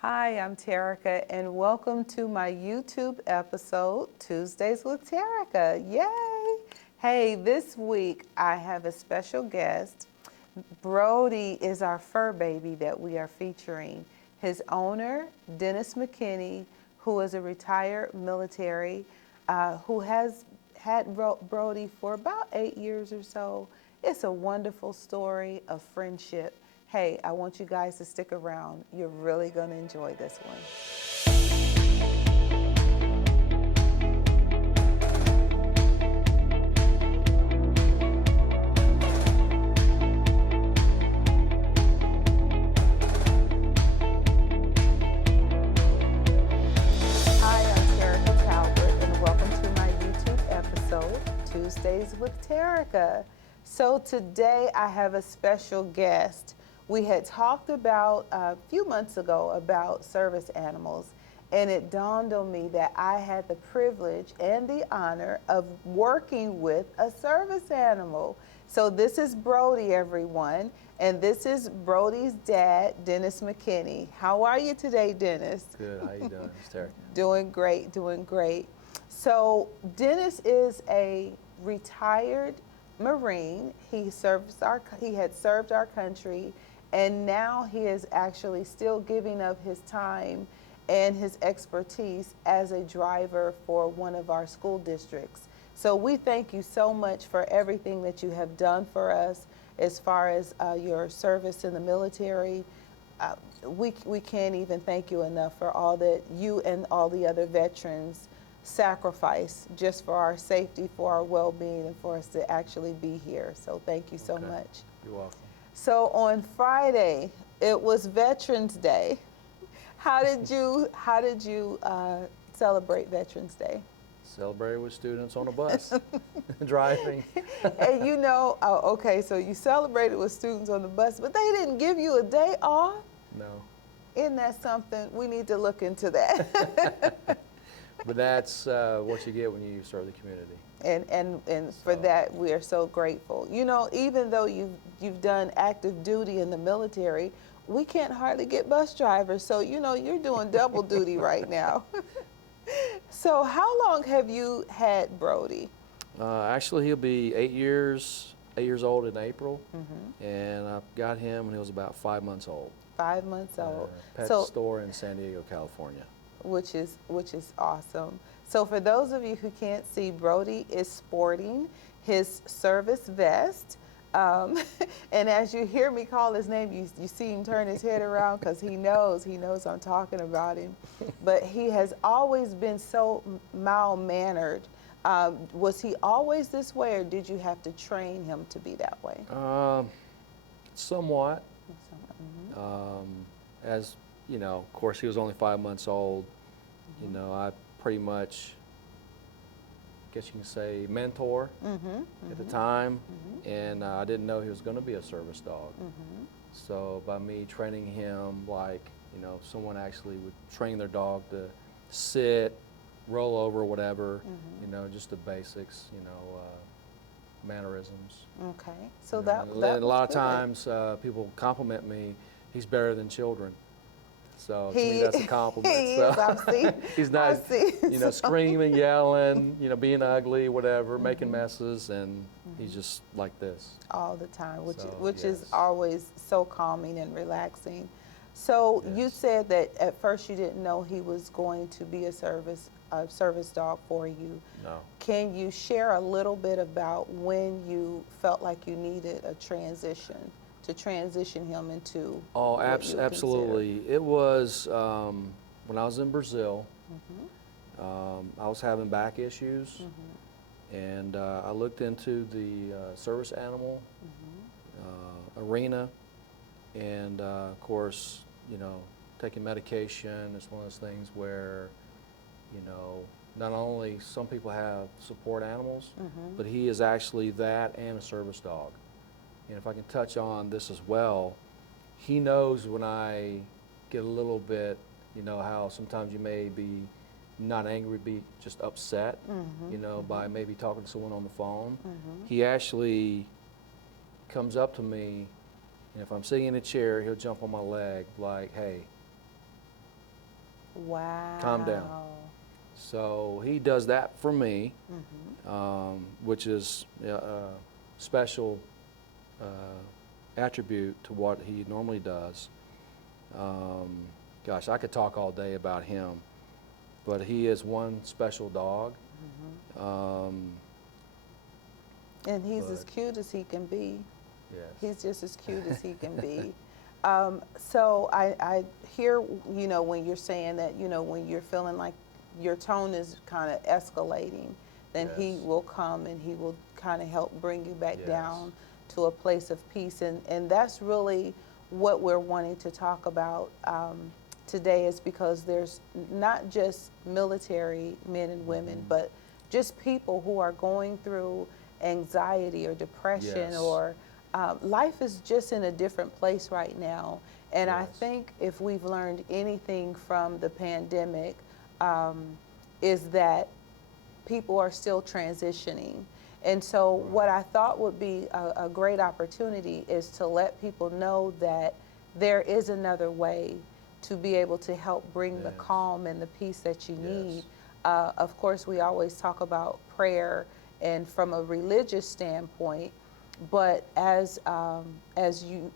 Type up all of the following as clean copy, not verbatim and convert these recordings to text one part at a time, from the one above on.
Hi, I'm Terica, and welcome to my YouTube episode, Tuesdays with Terica. Yay! Hey, this week I have a special guest. Brody is our fur baby that we are featuring. His owner, Dennis McKinney, who is a retired military, who has had Brody for about 8 years or so. It's a wonderful story of friendship. Hey, I want you guys to stick around. You're really going to enjoy this one. Hi, I'm Terica Talbert, and welcome to my YouTube episode, Tuesdays with Terica. So today I have a special guest. We had talked about a few months ago about service animals, and it dawned on me that I had the privilege and the honor of working with a service animal. So this is Brody, everyone, and this is Brody's dad, Dennis McKinney. How are you today, Dennis? Good. How you doing, Terica? Doing great, doing great. So Dennis is a retired Marine. He had served our country, and now he is actually still giving up his time and his expertise as a driver for one of our school districts. So we thank you so much for everything that you have done for us as far as your service in the military. We can't even thank you enough for all that you and all the other veterans sacrifice just for our safety, for our well-being, and for us to actually be here. So thank you so much. You're welcome. So on Friday, it was Veterans Day. How did you celebrate Veterans Day? Celebrated with students on a bus, driving. And okay, so you celebrated with students on the bus, but they didn't give you a day off? No. Isn't that something? We need to look into that. But that's what you get when you serve the community. And for that, we are so grateful. You know, even though you've done active duty in the military, we can't hardly get bus drivers. So, you're doing double duty right now. So how long have you had Brody? Actually, he'll be 8 years old in April, and I got him when he was about 5 months old. 5 months old. Pet store in San Diego, California. Which is awesome. So for those of you who can't see, Brody is sporting his service vest. And as you hear me call his name, you see him turn his head around because he knows I'm talking about him. But he has always been so mild-mannered. Was he always this way, or did you have to train him to be that way? Somewhat. As you know, of course, he was only 5 months old. I pretty much, guess you can say, mentor at the time, and I didn't know he was going to be a service dog. So by me training him, like, someone actually would train their dog to sit, roll over, whatever, just the basics, mannerisms. Okay, so that a lot of times people compliment me, he's better than children. So to me, that's a compliment. He's not, screaming, yelling, being ugly, whatever, making messes, and he's just like this all the time, which is always so calming and relaxing. So you said that at first you didn't know he was going to be a service dog for you. No. Can you share a little bit about when you felt like you needed a transition? To transition him into absolutely. It was when I was in Brazil. I was having back issues, and I looked into the service animal arena, and of course, taking medication is one of those things where, not only some people have support animals, but he is actually that and a service dog. And if I can touch on this as well, he knows when I get a little bit, how sometimes you may be not angry, be just upset, by maybe talking to someone on the phone. He actually comes up to me, and if I'm sitting in a chair, he'll jump on my leg like, hey, Wow. Calm down. So he does that for me, which is a special attribute to what he normally does. Gosh, I could talk all day about him, but he is one special dog. And he's as cute as he can be. Yes. He's just as cute as he can be. So I hear, when you're saying that, when you're feeling like your tone is kind of escalating, then he will come and he will kind of help bring you back down to a place of peace. And that's really what we're wanting to talk about today, is because there's not just military men and women, but just people who are going through anxiety or depression, or life is just in a different place right now. And I think if we've learned anything from the pandemic, is that people are still transitioning. And so what I thought would be a great opportunity is to let people know that there is another way to be able to help bring the calm and the peace that you need. Of course, we always talk about prayer and from a religious standpoint, but as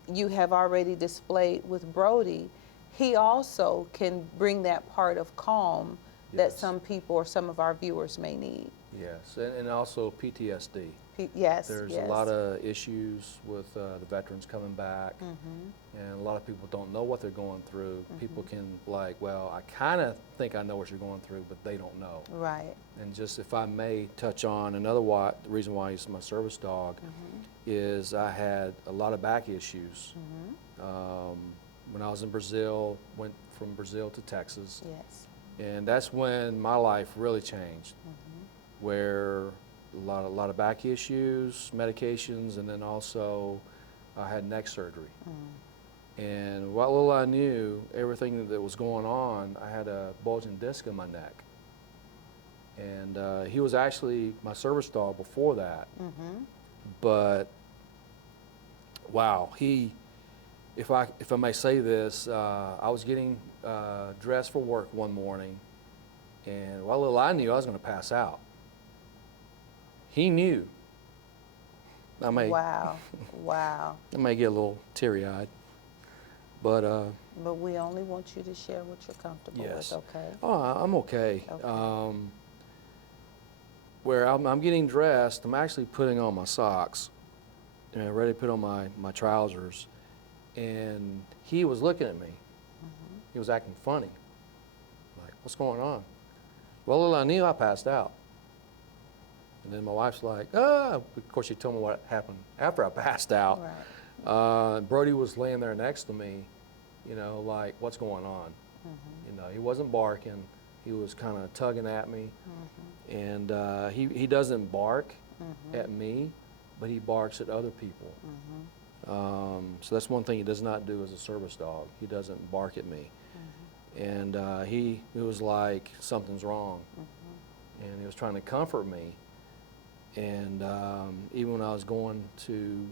you have already displayed with Brody, he also can bring that part of calm that some people or some of our viewers may need. Yes, and also PTSD. There's a lot of issues with the veterans coming back, and a lot of people don't know what they're going through. People can well, I kind of think I know what you're going through, but they don't know. Right. And just if I may touch on the reason why he's my service dog, is I had a lot of back issues. When I was in Brazil, went from Brazil to Texas. Yes. And that's when my life really changed, where a lot of back issues, medications, and then also I had neck surgery. And what little I knew, everything that was going on, I had a bulging disc in my neck. And he was actually my service dog before that. But wow, if I may say this, I was getting dressed for work one morning, and what little I knew, I was going to pass out. He knew. Wow. I may get a little teary-eyed, but we only want you to share what you're comfortable with, okay? Oh, I'm okay. Where I'm getting dressed, I'm actually putting on my socks, and ready to put on my trousers, and he was looking at me. He was acting funny. Like, what's going on? Well, little I knew, I passed out. And then my wife's like, ah. Of course, she told me what happened after I passed out. Right. Brody was laying there next to me, like, what's going on? He wasn't barking. He was kind of tugging at me. And he doesn't bark at me, but he barks at other people. So that's one thing he does not do as a service dog. He doesn't bark at me. And he was like, something's wrong. And he was trying to comfort me. And even when I was going to,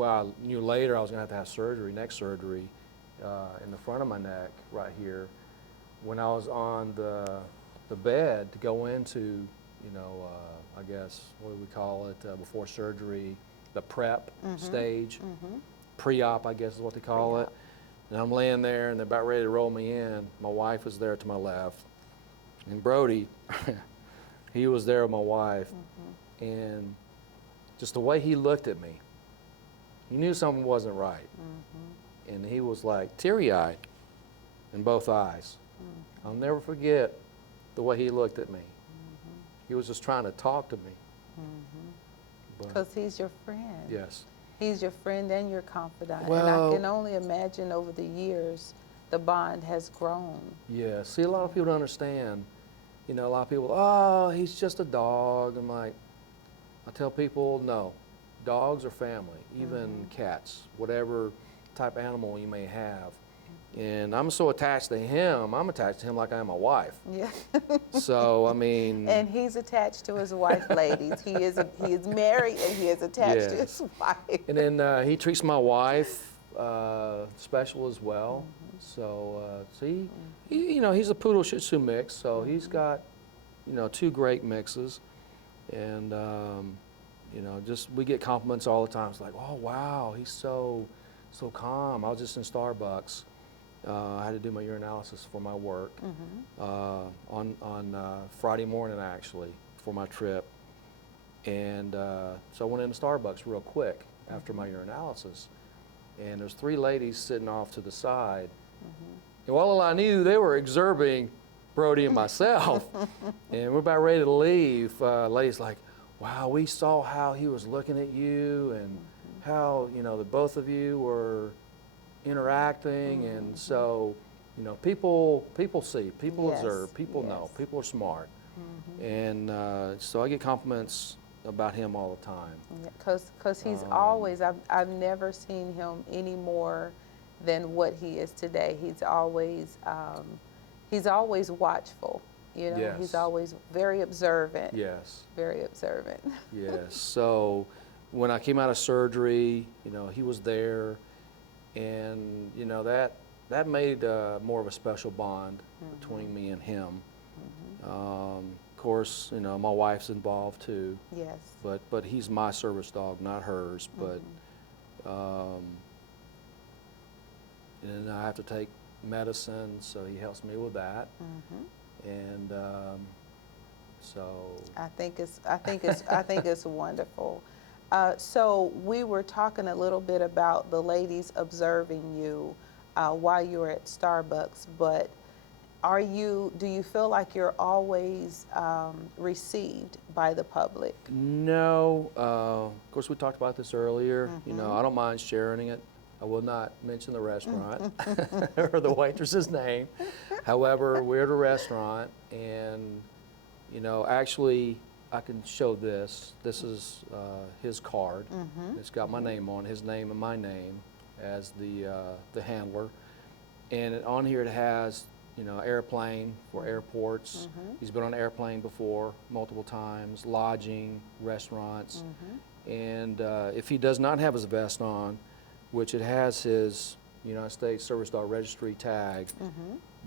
I knew later I was going to have surgery, neck surgery, in the front of my neck right here. When I was on the bed to go into, I guess, what do we call it, before surgery, the prep stage, pre-op, I guess is what they call it. And I'm laying there, and they're about ready to roll me in. My wife was there to my left. And Brody, he was there with my wife. And just the way he looked at me, he knew something wasn't right. And he was like teary-eyed in both eyes. I'll never forget the way he looked at me. He was just trying to talk to me. Because he's your friend. Yes. He's your friend and your confidant. Well, and I can only imagine over the years the bond has grown. Yeah. See, a lot of people don't understand. A lot of people, oh, he's just a dog. I'm like, I tell people, no. Dogs are family, even cats, whatever type animal you may have. And I'm so attached to him, I'm attached to him like I am my wife. Yeah. So, I mean. And he's attached to his wife, ladies. He is married and he is attached to his wife. And then he treats my wife special as well. So he, he's a poodle Shih Tzu mix, so he's got, two great mixes, and just we get compliments all the time. It's like, oh wow, he's so calm. I was just in Starbucks. I had to do my urinalysis for my work on Friday morning actually for my trip, and so I went into Starbucks real quick after my urinalysis, and there's 3 ladies sitting off to the side, and all I knew they were observing Brody and myself, and we're about ready to leave. Lady's like, wow, we saw how he was looking at you and how, the both of you were interacting, and so, people see, people Yes, observe, people yes. know, people are smart, and so I get compliments about him all the time. Because he's always, I've never seen him any more than what he is today. He's always watchful, Yes. He's always very observant. Yes. Very observant. Yes. So when I came out of surgery, he was there, and that made more of a special bond between me and him. Of course, my wife's involved too. Yes. But he's my service dog, not hers. But and I have to take medicine, so he helps me with that. And so I think it's wonderful. So we were talking a little bit about the ladies observing you while you were at Starbucks, but do you feel like you're always received by the public? no, of course we talked about this earlier. I don't mind sharing it. I will not mention the restaurant or the waitress's name. However, we're at a restaurant, and actually I can show this. This is his card. It's got my name on, his name and my name as the handler, and on here it has airplane for airports. He's been on an airplane before multiple times, lodging, restaurants, and if he does not have his vest on, which it has his United States Service Dog Registry tag,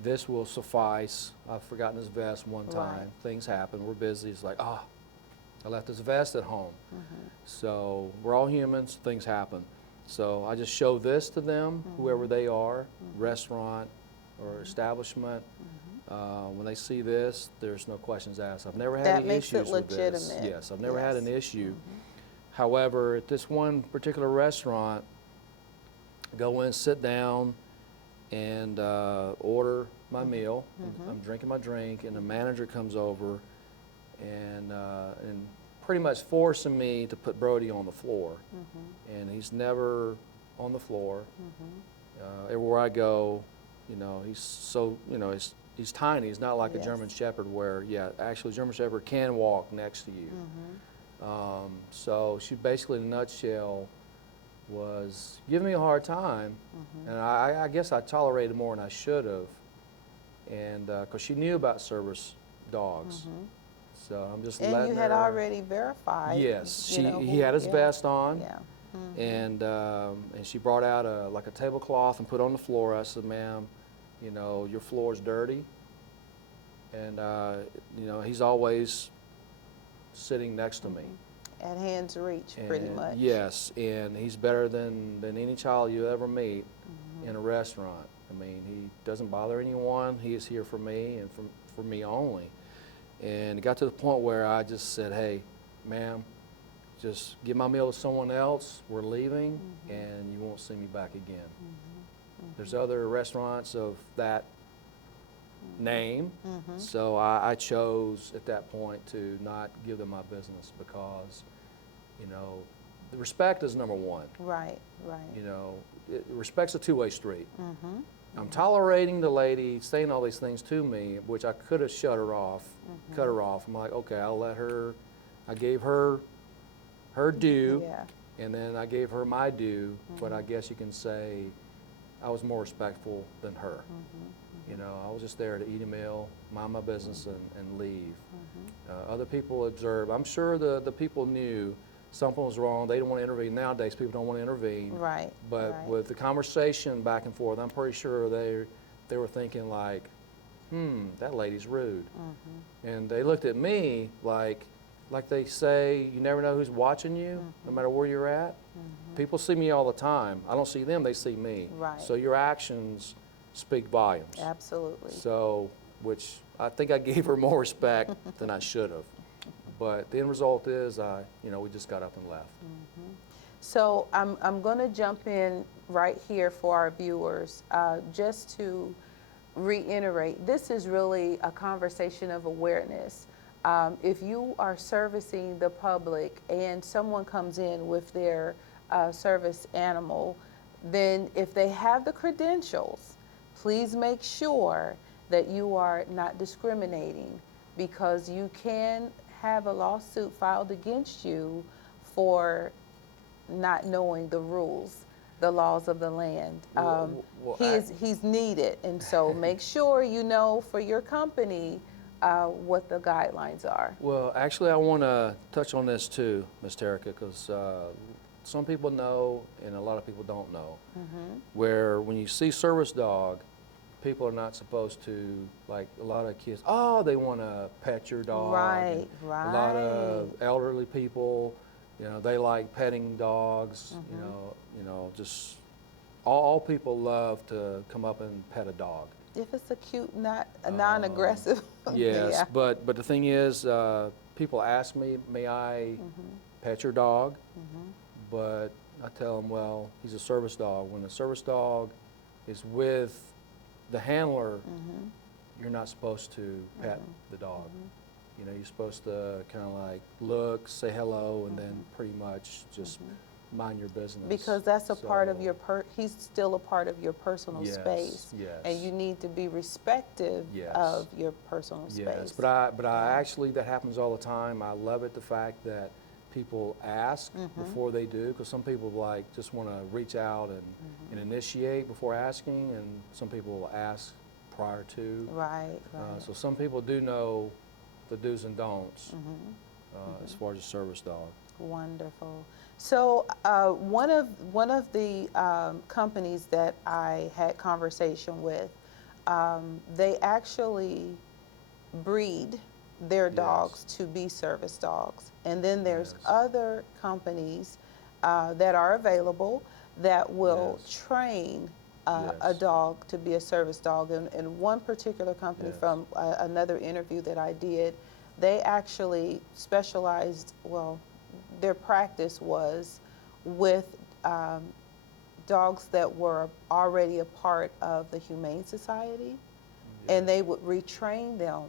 this will suffice. I've forgotten his vest one time. Right. Things happen. We're busy. It's like, I left his vest at home. So we're all humans. Things happen. So I just show this to them, whoever they are, restaurant or establishment. When they see this, there's no questions asked. I've never had That any makes it issues with this. legitimate. Yes, I've never had an Yes. issue. However, at this one particular restaurant, go in, sit down, and order my meal. I'm drinking my drink, and the manager comes over and pretty much forcing me to put Brody on the floor. And he's never on the floor. Everywhere I go, he's so, he's tiny. He's not like a Yes. German Shepherd where, actually German Shepherd can walk next to you. So she basically, in a nutshell, was giving me a hard time, and I guess I tolerated more than I should have, and because she knew about service dogs, so I'm just And letting you had her. already verified. Yes, you know, he had his yeah. vest on, Yeah. and she brought out like a tablecloth and put it on the floor. I said, "Ma'am, your floor's dirty," and he's always sitting next to me. At hand's reach, pretty And much. Yes, and he's better than any child you ever meet in a restaurant. I mean, he doesn't bother anyone. He is here for me and for me only. And it got to the point where I just said, hey, ma'am, just give my meal to someone else. We're leaving, and you won't see me back again. There's other restaurants of that name, so I chose at that point to not give them my business because, the respect is number one. Right. Respect's a two-way street. I'm tolerating the lady saying all these things to me, which I could have shut her off, cut her off. I'm like, okay, I'll let her. I gave her her due, Yeah. and then I gave her my due, but I guess you can say I was more respectful than her. I was just there to eat a meal, mind my business, and leave. Other people observe. I'm sure the people knew something was wrong. They don't want to intervene. Nowadays, people don't want to intervene. Right. But right. with the conversation back and forth, I'm pretty sure they were thinking like, that lady's rude. And they looked at me like they say, you never know who's watching you, no matter where you're at. People see me all the time. I don't see them, they see me. Right. So your actions speak volumes. Absolutely. So, which I think I gave her more respect than I should have. But the end result is, we just got up and left. So I'm going to jump in right here for our viewers, just to reiterate, this is really a conversation of awareness. If you are servicing the public and someone comes in with their service animal, then if they have the credentials, please make sure that you are not discriminating, because you can have a lawsuit filed against you for not knowing the rules, the laws of the land. He's needed, and so make sure you know for your company what the guidelines are. Well, actually, I want to touch on this too, Ms. Terica, because some people know and a lot of people don't know. Where when you see service dog, people are not supposed to, like a lot of kids, they want to pet your dog. Right, A lot of elderly people, they like petting dogs. Just all people love to come up and pet a dog. If it's a cute, not a non-aggressive. Yes, yeah. but the thing is, people ask me, may I pet your dog? But I tell them, well, he's a service dog. When a service dog is with the handler, you're not supposed to pet the dog. You're supposed to kind of like look, say hello, and then pretty much just mind your business. Because that's a part of your, he's still a part of your personal space. Yes. And you need to be respective of your personal space. Yes, but I actually, that happens all the time. I love it, the fact that people ask before they do, because some people just want to reach out and initiate before asking, and some people will ask prior to. Right. So some people do know the do's and don'ts as far as a service dog. Wonderful. So one of the companies that I had conversation with, they actually breed their dogs to be service dogs. And then there's other companies that are available that will train a dog to be a service dog. And one particular company from another interview that I did, they actually specialized, well, their practice was with dogs that were already a part of the Humane Society, and they would retrain them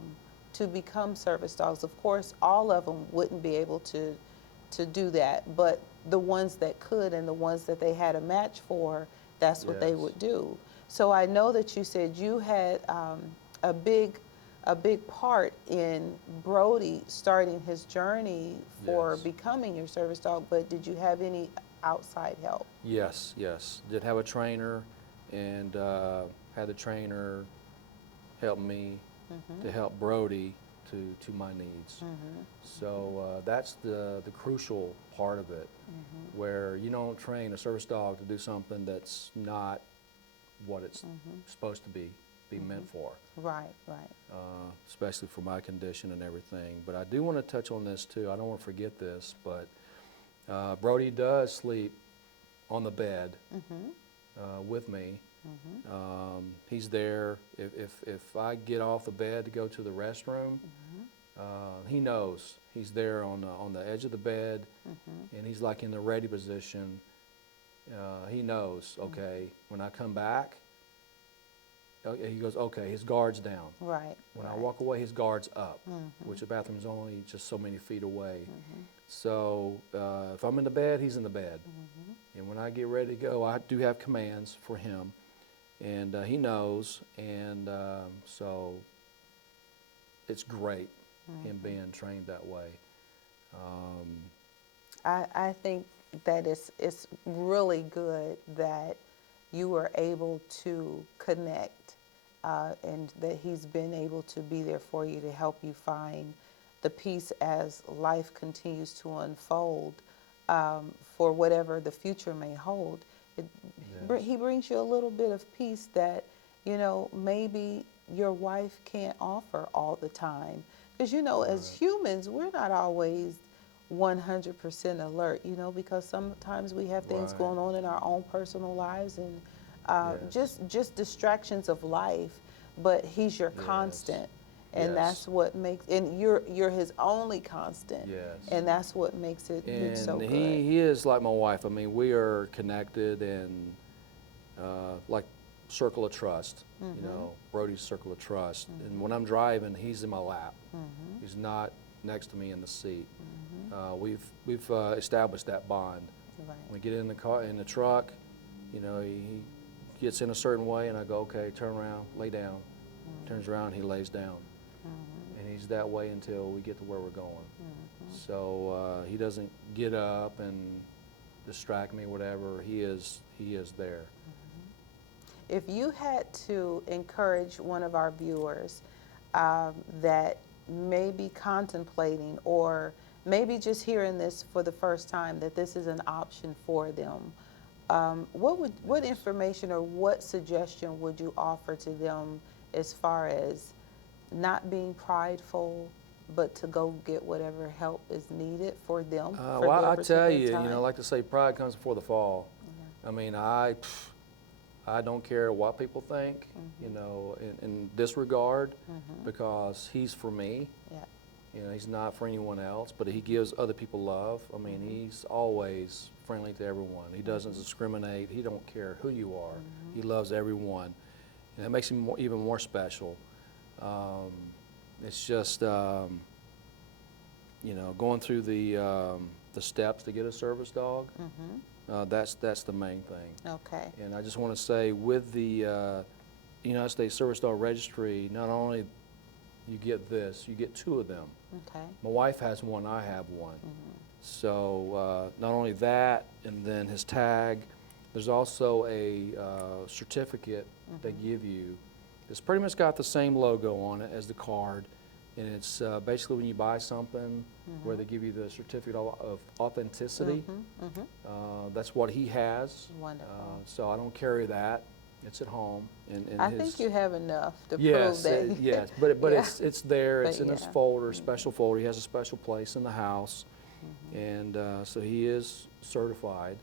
to become service dogs. Of course, all of them wouldn't be able to do that, but the ones that could and the ones that they had a match for, that's what they would do. So I know that you said you had a big part in Brody starting his journey for becoming your service dog, but did you have any outside help? Yes. Did have a trainer, and had the trainer help me to help Brody to my needs. So that's the crucial part of it, where you don't train a service dog to do something that's not what it's supposed to be meant for. Right. Especially for my condition and everything. But I do want to touch on this too. I don't want to forget this, but Brody does sleep on the bed with me. He's there. If I get off the bed to go to the restroom, he knows he's there on the edge of the bed, and he's like in the ready position. He knows, okay, when I come back, he goes, okay, his guard's down. Right. When I walk away, his guard's up, which the bathroom's only just so many feet away. So if I'm in the bed, he's in the bed. And when I get ready to go, I do have commands for him, and he knows, and so it's great, him being trained that way. I think that it's really good that you were able to connect, and that he's been able to be there for you to help you find the peace as life continues to unfold. for whatever the future may hold. He brings you a little bit of peace that, maybe your wife can't offer all the time. Because, as humans, we're not always 100% alert, because sometimes we have things going on in our own personal lives and just distractions of life. But he's your constant. And that's what makes, and you're his only constant. Yes. And that's what makes it so good. He is like my wife. I mean, we are connected and like circle of trust, Brody's circle of trust. And when I'm driving, he's in my lap. He's not next to me in the seat. We've established that bond. Right. We get in the car, in the truck, he gets in a certain way and I go, okay, turn around, lay down. Turns around, he lays down. And he's that way until we get to where we're going. So he doesn't get up and distract me, whatever. He is there. If you had to encourage one of our viewers that may be contemplating or maybe just hearing this for the first time, that this is an option for them, what information or what suggestion would you offer to them as far as not being prideful, but to go get whatever help is needed for them? Well, I tell you, I like to say pride comes before the fall. I mean, I don't care what people think, in this regard, because he's for me. He's not for anyone else, but he gives other people love. I mean, he's always friendly to everyone. He doesn't discriminate. He don't care who you are. He loves everyone. And that makes him even more special. It's just, going through the steps to get a service dog. That's the main thing. Okay. And I just want to say, with the United States Service Dog Registry, not only you get this, you get 2 of them. Okay. My wife has one, I have one. So not only that, and then his tag, there's also a certificate they give you. It's pretty much got the same logo on it as the card, and it's basically when you buy something where they give you the certificate of authenticity. That's what he has. Wonderful. So I don't carry that. It's at home. And I think you have enough to prove that. Yes, but it's there. It's in his folder, special folder. He has a special place in the house, and so he is certified.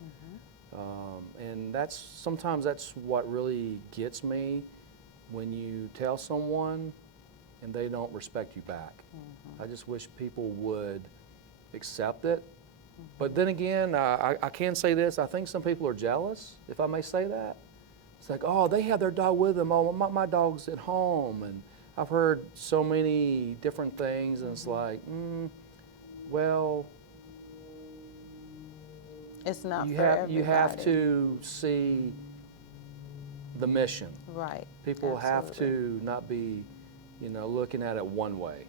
And sometimes that's what really gets me, when you tell someone and they don't respect you back. I just wish people would accept it. But then again, I can say this, I think some people are jealous, if I may say that. It's like, oh, they have their dog with them, oh, my dog's at home. And I've heard so many different things, and it's like, well, it's not for everybody. You have to see the mission. Right. People have to not be, looking at it one way.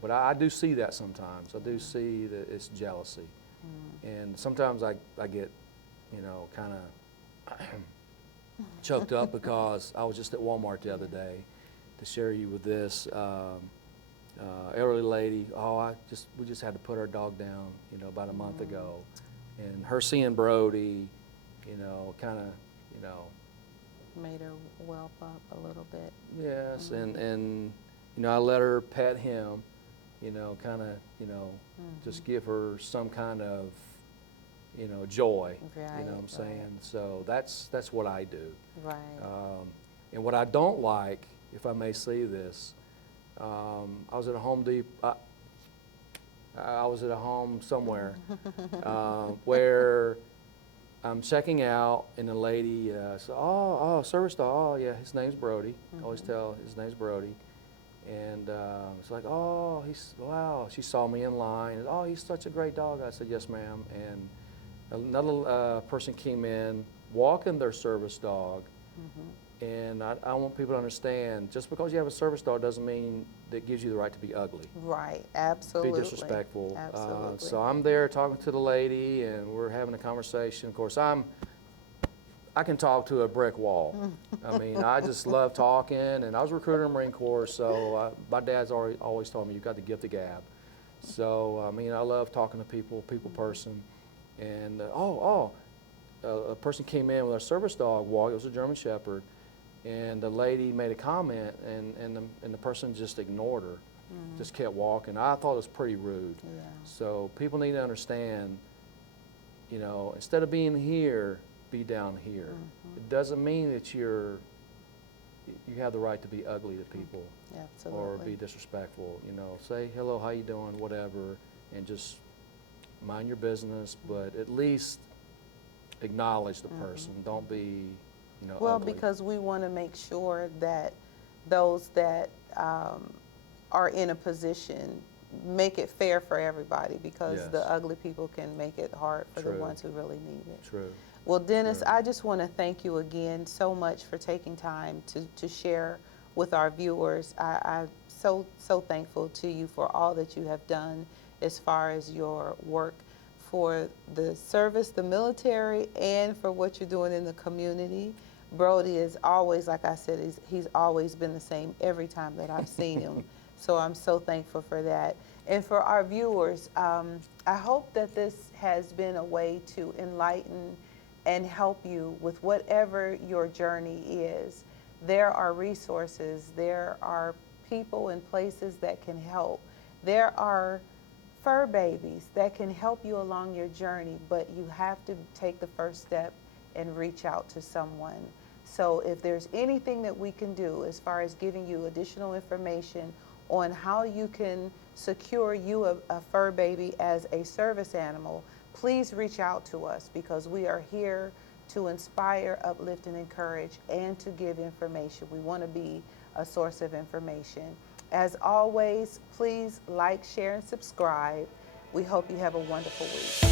But I do see that sometimes. I do see that it's jealousy. And sometimes I get, kind of choked up, because I was just at Walmart the other day, to share you with this. Elderly lady, we just had to put our dog down, about a month ago. And her seeing Brody, kind of, made her whelp up a little bit. Yes, and I let her pet him, kind of, just give her some kind of, joy. Right, you know what I'm saying? So that's what I do. Right. And what I don't like, if I may say this, I was at a Home Depot. I was at a home somewhere where I'm checking out, and the lady said, oh, service dog, oh yeah, his name's Brody. I always tell his name's Brody. And it's like, oh, wow. She saw me in line, and, oh, he's such a great dog. I said, yes, ma'am. And another person came in, walking their service dog. And I want people to understand, just because you have a service dog doesn't mean that gives you the right to be ugly. Right, absolutely. Be disrespectful. Absolutely. So I'm there talking to the lady, and we're having a conversation. Of course, I can talk to a brick wall. I mean, I just love talking, and I was recruiting in the Marine Corps, so my dad's always told me, you've got the gift of gab. So, I mean, I love talking to people, people person. And, a person came in with a service dog walk. It was a German Shepherd. And the lady made a comment, and the person just ignored her, just kept walking. I thought it was pretty rude. Yeah. So people need to understand, you know, instead of being here, be down here. It doesn't mean that you have the right to be ugly to people. Absolutely. Or be disrespectful. You know, say hello, how you doing, whatever, and just mind your business, but at least acknowledge the person. Don't be, you know, Well, ugly. because we want to make sure that those that are in a position make it fair for everybody, because Yes. the ugly people can make it hard for the True. ones who really need it. True. Well, Dennis, True. I just want to thank you again so much for taking time to share with our viewers. I'm so thankful to you for all that you have done as far as your work for the service, the military, and for what you're doing in the community. Brody is always, like I said, he's always been the same every time that I've seen him. So I'm so thankful for that. And for our viewers, I hope that this has been a way to enlighten and help you with whatever your journey is. There are resources, there are people and places that can help. There are fur babies that can help you along your journey, but you have to take the first step and reach out to someone. So if there's anything that we can do as far as giving you additional information on how you can secure you a fur baby as a service animal, please reach out to us, because we are here to inspire, uplift, and encourage, and to give information. We want to be a source of information. As always, please like, share, and subscribe. We hope you have a wonderful week.